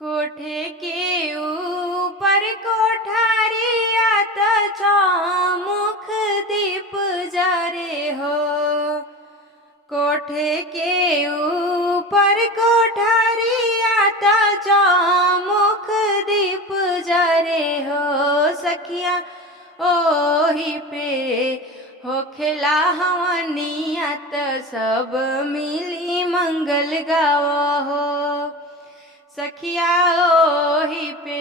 कोठे के ऊपर कोठारिया त चौमुख दीप जरे हो। कोठे के ऊपर कोठारिया त चौमुख दीप जरे हो। सखिया ओही पे होखेला हवनिया त सब मिली मंगल गावा हो। सखिया ओही पे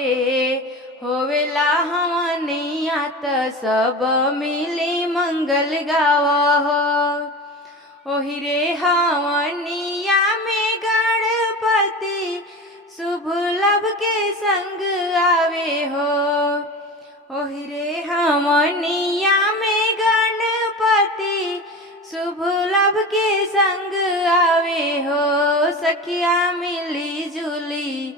होवेला हवनिया त सब मिली मंगल गावा हो। ओही रे हवनिया में गणपति शुभ लाभ के संग आवे हो। ओही रे हवनिया में गणपति शुभ लाभ के संग आवे हो। सखिया मिली जुली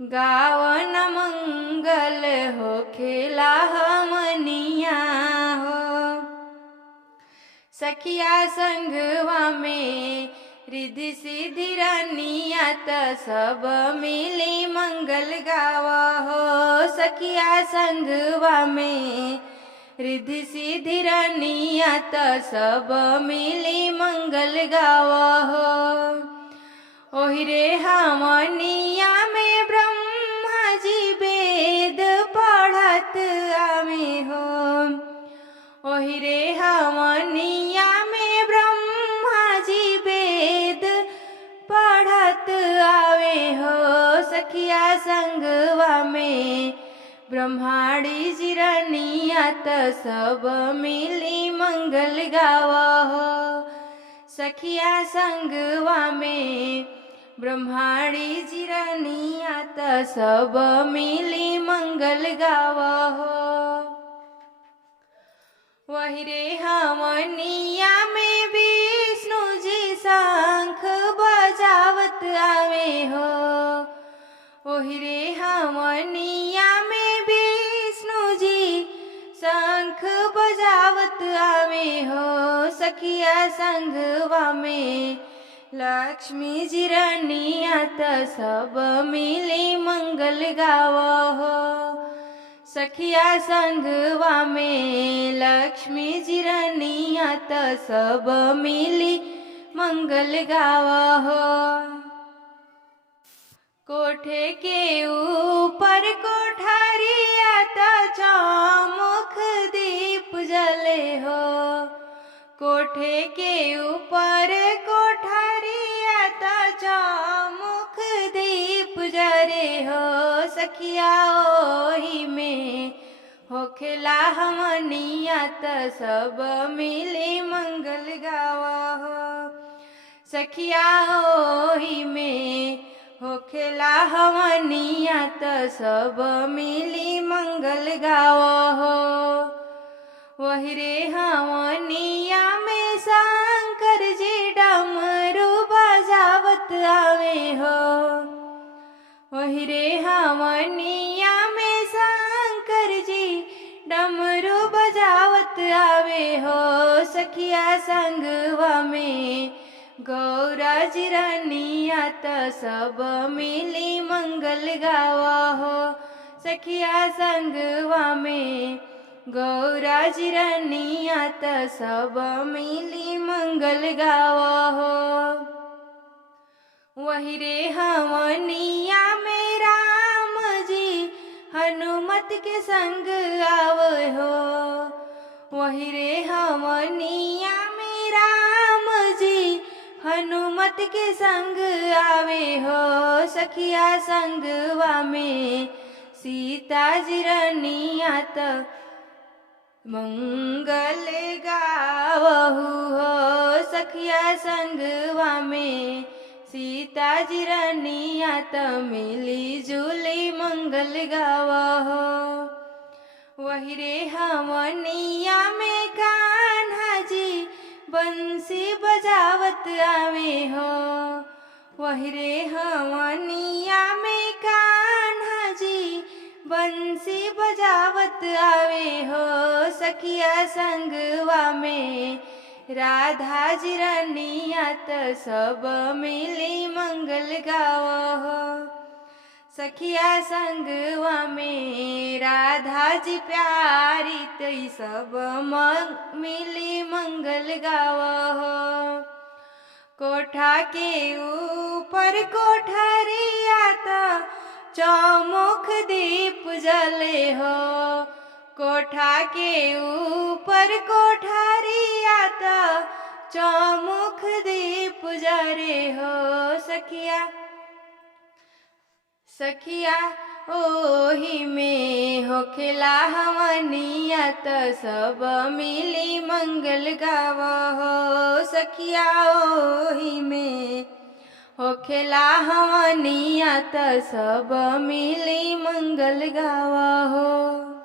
गावन मंगल हो खेला हमनिया हो। सखिया संगवा में रिद्धि सिद्धि रनिया त सब मिली मंगल गावा हो। सखिया संगवा में रिद्धि सिद्धि रनिया त सब मिली मंगल गावा हो। ओही रे हवनिया में ब्रह्मा जी वेद पढ़त आवे हो। ओही रे हवनिया में ब्रह्मा जी वेद पढ़त आवे हो। सखिया संगवा में ब्रह्माणी जी रनिया त सब मिली मंगल गावा हो। सखिया संगवा में ब्रह्माणी जी रनिया त सब मिली मंगल गावा हो। वही रे हवनिया में विष्णु जी शंख बजावत आवे हो। ओही रे हवनिया में विष्णु जी शंख बजावत आवे हो। सखिया संगवा में लक्ष्मी जी रनिया त सब मिली मंगल गावा हो। सखिया संगवा में लक्ष्मी जी रनिया त सब मिली मंगल गावा हो। कोठे के ऊपर कोठारिया त चौमुख दीप जले हो। कोठे के ऊपर कोठारिया त चौमुख दीप जरे हो। सखिया ओही में होखेला हमनिया त सब मिली मंगल गावा हो। सखिया ओही में होखेला हवनिया त सब मिली मंगल गावा हो। वही रे हवनिया में शंकर जी डमरू बजावत आवे हो। वही रे हवनिया में शंकर जी डमरू बजावत आवे हो। सखिया संगवा में गौरा जी रनिया त सब मिली मंगल गावा हो। सखिया संगवा में गौरा जी रनिया त सब मिली मंगल गावा हो। वही रे हवनिया में राम जी हनुमत के संग आवे हो। वही रे हवनिया में राम जी हनुमत के संग आवे हो। सखिया संगवा में सीता जी रनिया त मंगल गावहु हो। सखिया संगवा में सीता जी रनिया त मिली जुली मंगल गावा हो। वही रे हवनिया में कान्हा जी बंसी बजावत आवे हो। वही रे हवनिया में कान्हा जी बंसी बजावत आवे हो। सखिया संगवा में राधा जी रनिया त सब मिली मंगल गावा हो। सखिया संगवा में राधा जी प्यारी तई सब मिली मंगल गावहो। कोठा के ऊपर कोठरिया त चौमुख दीप जले हो। कोठा के ऊपर कोठरिया त चौमुख दीप जरे हो। सखिया सखिया ओही में होखेला हवनिया त सब मिली मंगल गावहो। सखिया ओही में होखेला हवनिया त सब मिली मंगल गावहो।